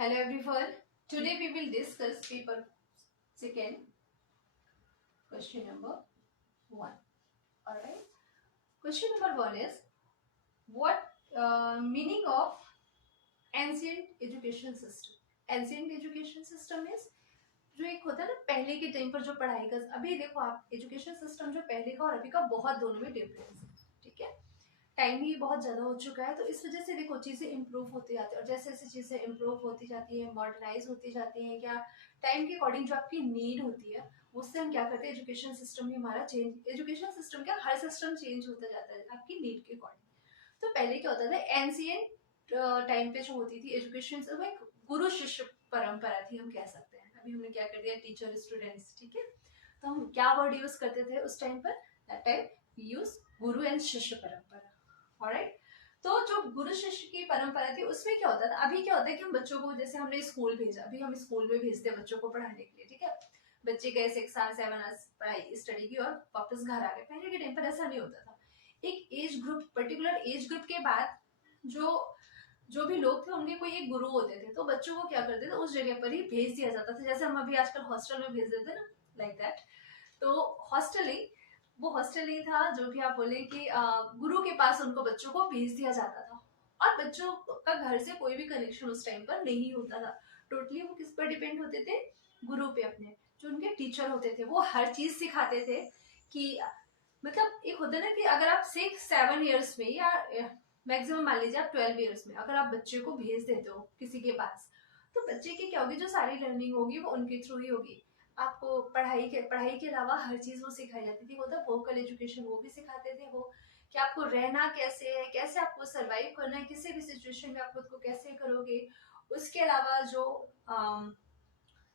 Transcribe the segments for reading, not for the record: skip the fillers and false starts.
Hello everyone. Today we will discuss paper second question number 1. Alright. Question number 1 is what meaning of ancient education system? Ancient education system is जो एक होता है ना पहले के time पर जो पढ़ाई का अभी देखो आप एजुकेशन सिस्टम जो पहले का और अभी का बहुत दोनों में डिफरेंस है. ठीक है. टाइम ही बहुत ज़्यादा हो चुका है तो इस वजह से देखो चीज़ें इम्प्रूव होती जाती है और जैसे जैसे चीज़ें इम्प्रूव होती जाती है मॉडर्नाइज होती जाती हैं क्या टाइम के अकॉर्डिंग जो आपकी नीड होती है उससे हम क्या करते हैं एजुकेशन सिस्टम भी हमारा चेंज एजुकेशन सिस्टम क्या हर सिस्टम चेंज होता जाता है आपकी नीड के अकॉर्डिंग. तो पहले क्या होता था एंशियंट टाइम पे जो होती थी एजुकेशन वो एक गुरु शिष्य परंपरा थी हम कह सकते हैं. अभी हमने क्या कर दिया टीचर स्टूडेंट्स. ठीक है. तो हम क्या वर्ड यूज करते थे उस टाइम पर that time use Guru and शिष्य परंपरा. ऑलराइट. तो जो गुरु शिष्य की परंपरा थी उसमें क्या होता था अभी क्या होता है कि हम बच्चों को जैसे हमने स्कूल भेजा अभी हम स्कूल में भेजते हैं बच्चों को पढ़ाने के लिए. ठीक है. बच्चे गए 6 7 पढ़ाई स्टडी की और वापस घर आ गए. पहले के टाइम पर ऐसा नहीं होता था. एक age group particular age group के बाद जो जो भी लोग थे उनके कोई एक गुरु होते थे तो बच्चों को क्या करते थे उस जगह पर ही भेज दिया जाता था जैसे हम अभी आजकल हॉस्टल में भेज देते ना लाइक दैट. तो हॉस्टलिंग वो हॉस्टल ही था जो कि आप बोले कि गुरु के पास उनको बच्चों को भेज दिया जाता था और बच्चों का घर से कोई भी कनेक्शन उस टाइम पर नहीं होता था. टोटली वो किस पर डिपेंड होते थे गुरु पे अपने. जो उनके टीचर होते थे वो हर चीज सिखाते थे कि मतलब एक होता है ना कि अगर आप 6 7 ईयर्स में या मैक्सिमम मान लीजिए आप 12 ईयर्स में अगर आप बच्चे को भेज देते हो किसी के पास तो बच्चे की क्या होगी जो सारी लर्निंग होगी वो उनके थ्रू ही होगी. आपको पढ़ाई के अलावा हर चीज वो सिखाई जाती थी. वो था वोकल एजुकेशन वो भी सिखाते थे वो कि आपको रहना कैसे है कैसे आपको सरवाइव करना है किसी भी सिचुएशन में आप खुद को कैसे करोगे. उसके अलावा जो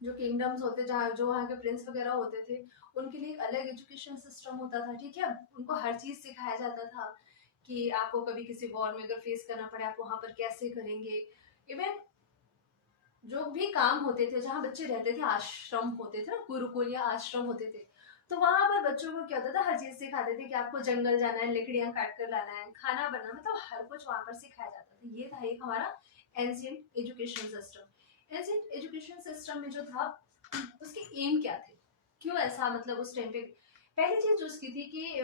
किंगडम्स होते जहाँ जो वहाँ के प्रिंस वगैरह होते थे उनके लिए एक अलग एजुकेशन सिस्टम होता था. ठीक है. उनको हर चीज सिखाया जाता था कि आपको कभी किसी वॉर में अगर फेस करना पड़े आप वहां पर कैसे करेंगे. इवन जो भी काम होते थे जहाँ बच्चे रहते थे आश्रम होते थे ना गुरुकुल या आश्रम होते थे तो वहां पर बच्चों को क्या होता था हर चीज सिखाते थे कि आपको जंगल जाना है लकड़ियां काट कर लाना है खाना बनाना मतलब हर कुछ वहां पर सिखाया जाता था. ये था एक हमारा ancient education system. Ancient education system में जो था उसके एम क्या थे क्यों ऐसा मतलब उस टाइम पे पहली चीज जो उसकी थी कि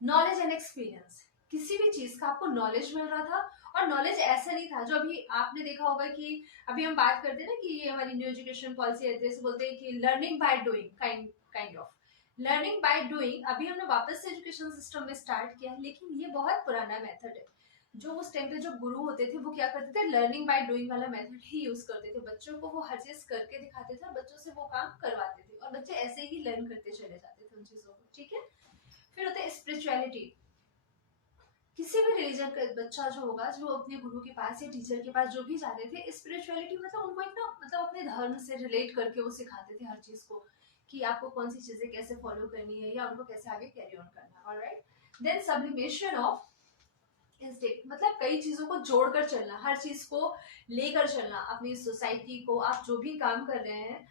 नॉलेज एंड एक्सपीरियंस. किसी भी चीज का आपको नॉलेज मिल रहा था और नॉलेज ऐसा नहीं था जो अभी आपने देखा होगा कि अभी हम बात करते हैं ना कि ये हमारी न्यू एजुकेशन पॉलिसी है जैसे बोलते हैं कि learning by doing kind of learning by doing. अभी हमने वापस से एजुकेशन सिस्टम में स्टार्ट किया है लेकिन ये बहुत पुराना मेथड है. जो उस टाइम पे जो गुरु होते थे वो क्या करते थे लर्निंग बाय डूइंग वाला मेथड ही यूज करते थे. बच्चों को वो हर चीज करके दिखाते थे और बच्चों से वो काम करवाते थे और बच्चे ऐसे ही लर्न करते चले जाते थे उन चीजों को. ठीक है. फिर होता है स्पिरिचुअलिटी. किसी भी रिलीजन का बच्चा जो होगा जो अपने गुरु के पास या टीचर के पास जो भी जाते थे स्पिरिचुअलिटी मतलब उनको एक ना मतलब अपने धर्म से रिलेट करके वो सिखाते थे हर चीज को कि आपको कौन सी चीजें कैसे फॉलो करनी है या उनको कैसे आगे कैरी ऑन करना है. Alright. Then sublimation of instinct मतलब कई चीजों को जोड़कर चलना हर चीज को लेकर चलना अपनी सोसाइटी को आप जो भी काम कर रहे हैं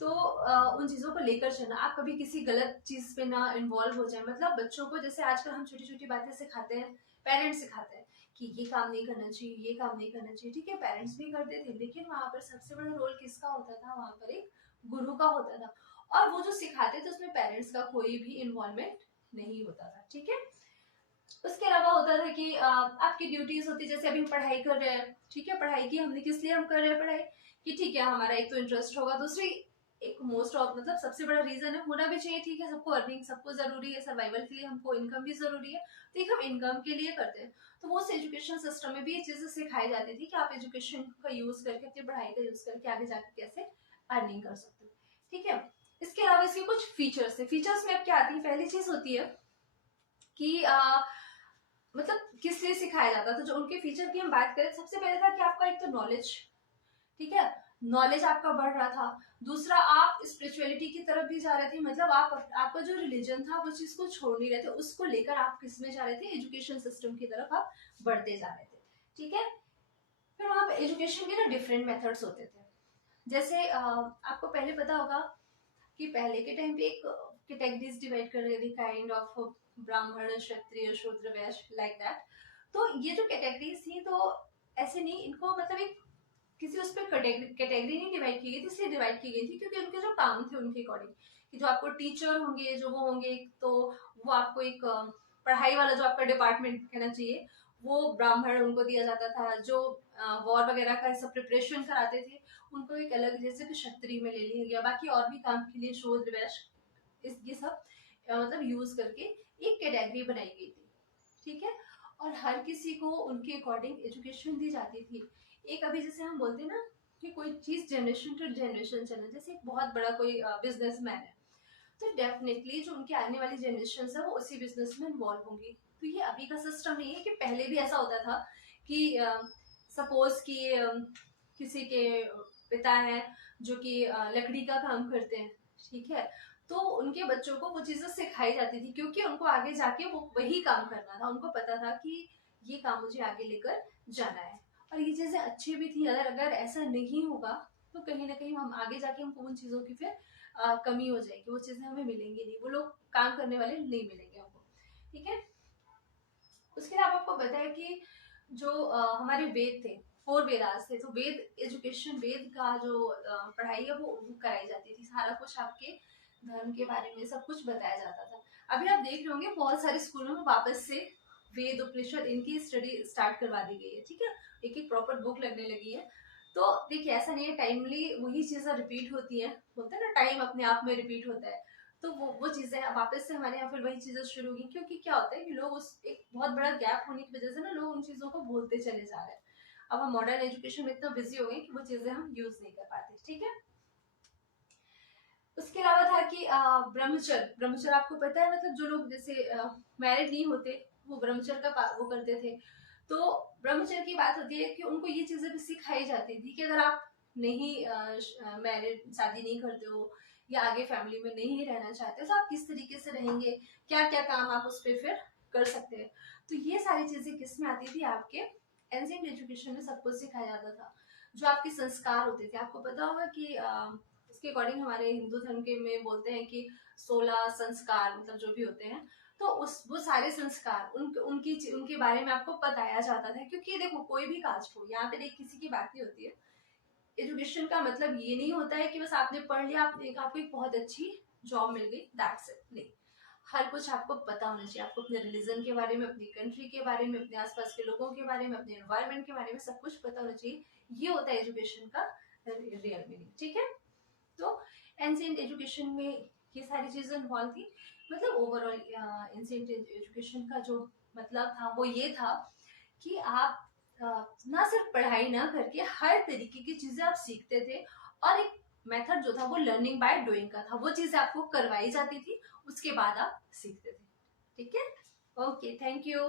तो उन चीजों को लेकर चलना. आप कभी किसी गलत चीज पे ना इन्वॉल्व हो जाए. मतलब बच्चों को जैसे आजकल हम छोटी छोटी बातें सिखाते हैं पेरेंट्स सिखाते हैं कि ये काम नहीं करना चाहिए ये काम नहीं करना चाहिए. ठीक है. पेरेंट्स भी करते थे लेकिन वहां पर सबसे बड़ा रोल किसका होता था वहां पर एक गुरु का होता था और वो जो सिखाते थे उसमें पेरेंट्स का कोई भी इन्वॉल्वमेंट नहीं होता था. ठीक है. उसके अलावा होता था कि आपकी ड्यूटीज होती जैसे अभी हम पढ़ाई कर रहे हैं. ठीक है. पढ़ाई की हमने किस लिए हम कर रहे हैं पढ़ाई कि ठीक है हमारा एक तो इंटरेस्ट होगा दूसरी एक मोस्ट ऑफ मतलब सबसे बड़ा रीजन है होना भी चाहिए. ठीक है. सबको अर्निंग सबको जरूरी है सर्वाइवल के लिए हमको इनकम भी जरूरी है तो एक हम इनकम के लिए करते हैं. तो वो एजुकेशन सिस्टम में भी ये चीजें सिखाई जाती थी कि आप एजुकेशन का यूज करके अपनी पढ़ाई का यूज करके आगे जाके कैसे अर्निंग कर सकते हो. ठीक है. इसके अलावा इसके कुछ फीचर्स है. फीचर्स में अब क्या आती है पहली चीज होती है कि मतलब किस लिए सिखाया जाता था. जो उनके फीचर की हम बात करें सबसे पहले था कि आपका एक तो नॉलेज. ठीक है. नॉलेज आपका बढ़ रहा था. दूसरा आप स्पिरिचुअलिटी की तरफ भी जा रहे थे मतलब आपका जो रिलीजन था वो चीज को छोड़ नहीं रहे थे उसको लेकर आप किस में जा रहे थे एजुकेशन सिस्टम की तरफ आप बढ़ते जा रहे थे. ठीक है. फिर वहां पे एजुकेशन के ना डिफरेंट मेथड्स होते थे. जैसे आपको पहले पता होगा कि पहले के टाइम पे एक कैटेगरीज डिवाइड कर रही थी काइंड ऑफ ब्राह्मण क्षत्रिय शूद्र वैश्य लाइक दैट. तो ये जो कैटेगरीज थी तो ऐसे नहीं इनको मतलब एक किसी उस पर कैटेगरी नहीं डिवाइड की गई थी, इसलिए डिवाइड की गई थी क्योंकि उनके जो काम थे उनके अकॉर्डिंग, कि जो आपको टीचर होंगे जो वो होंगे, तो वो आपको एक पढ़ाई वाला जो आपका डिपार्टमेंट कहना चाहिए वो ब्राह्मण उनको दिया जाता था। जो वॉर वगैरह का सब प्रिपरेशन कराते थे उनको एक अलग, जैसे कि क्षत्रिय में ले लिया गया। बाकी और भी काम के लिए शूद्र वैश्य ये सब मतलब यूज करके एक कैटेगरी बनाई गई थी, ठीक है। और हर किसी को उनके अकॉर्डिंग एजुकेशन दी जाती थी। एक अभी जैसे हम बोलते हैं ना कि कोई चीज जनरेशन टू जनरेशन चले, जैसे एक बहुत बड़ा कोई बिजनेसमैन है, तो डेफिनेटली जो उनकी आने वाली जनरेशन है वो उसी बिजनेस में इन्वॉल्व होंगी। तो ये अभी का सिस्टम नहीं है कि पहले भी ऐसा होता था कि सपोज कि किसी के पिता है जो कि लकड़ी का काम करते हैं, ठीक है, तो उनके बच्चों को वो चीजें सिखाई जाती थी क्योंकि उनको आगे जाके वो वही काम करना था। उनको पता था कि ये काम मुझे आगे लेकर जाना है, और ये चीजें अच्छी भी थी। अगर अगर ऐसा नहीं होगा तो कहीं ना कहीं हम आगे जाके हमको उन चीजों की फिर कमी हो जाएगी, वो चीजें हमें मिलेंगी नहीं, वो लोग काम करने वाले नहीं मिलेंगे हमको, ठीक है। उसके अलावा आपको पता है कि जो हमारे वेद थे, 4 वेदास थे, तो वेद एजुकेशन, वेद का जो पढ़ाई है वो कराई जाती थी। सारा कुछ आपके धर्म के बारे में सब कुछ बताया जाता था। अभी आप देख रहे होंगे बहुत सारे स्कूलों में वापस से वेद उपनिषद इनकी स्टडी स्टार्ट करवा दी गई है, ठीक है, एक एक प्रॉपर बुक लगने लगी है। तो देखिए ऐसा नहीं है टाइमली वही चीजें रिपीट होती है, बोलते हैं ना टाइम अपने आप में रिपीट होता है, तो वो चीजें वापस से हमारे यहाँ फिर वही चीजें शुरू होगी। क्योंकि क्या होता है कि लोग उस एक बहुत बड़ा गैप होने की वजह से ना लोग उन चीजों को भूलते चले जा रहे हैं। अब हम मॉडर्न एजुकेशन में इतना बिजी हो गए कि वो चीजें हम यूज नहीं कर पाते, ठीक है। उसके अलावा था कि ब्रह्मचर्य, ब्रह्मचर्य आपको पता है मतलब जो लोग जैसे मैरिड नहीं होते वो ब्रह्मचर्य का वो करते थे। तो ब्रह्मचर्य की बात होती है कि उनको ये चीजें भी सिखाई जाती थी कि अगर आप नहीं मैरिड, शादी नहीं करते हो या आगे फैमिली में नहीं रहना चाहते तो आप किस तरीके से रहेंगे, क्या क्या काम आप उस पर फिर कर सकते हैं। तो ये सारी चीजें किस में आती थी, आपके एंशिएंट एजुकेशन में सब कुछ सिखाया जाता था। जो आपके संस्कार होते थे, आपको पता होगा कि इसके अकॉर्डिंग हमारे हिंदू धर्म के में बोलते हैं कि 16 संस्कार मतलब जो भी होते हैं, तो उस वो सारे संस्कार उनके बारे में आपको बताया जाता था। क्योंकि देखो कोई भी कास्ट हो, यहाँ पे देख किसी की बात नहीं होती है। एजुकेशन का मतलब ये नहीं होता है कि बस आपने पढ़ लिया, आपको एक बहुत अच्छी जॉब मिल गई, दैट्स इट, नहीं। हर कुछ आपको पता होना चाहिए, आपको अपने रिलीजन के बारे में, अपनी कंट्री के बारे में, अपने आसपास के लोगों के बारे में, अपने एनवायरमेंट के बारे में सब कुछ पता होना चाहिए। ये होता है एजुकेशन का रियल मीनिंग, ठीक है। तो एंशिएंट एजुकेशन में ये सारी चीजें इन्वॉल्व थी। मतलब ओवरऑल एंशिएंट एजुकेशन का जो मतलब था वो ये था कि आप ना सिर्फ पढ़ाई ना करके हर तरीके की चीजें आप सीखते थे, और एक मेथड जो था वो लर्निंग बाय डूइंग का था। वो चीजें आपको करवाई जाती थी, उसके बाद आप सीखते थे, ठीक है। Okay, thank you.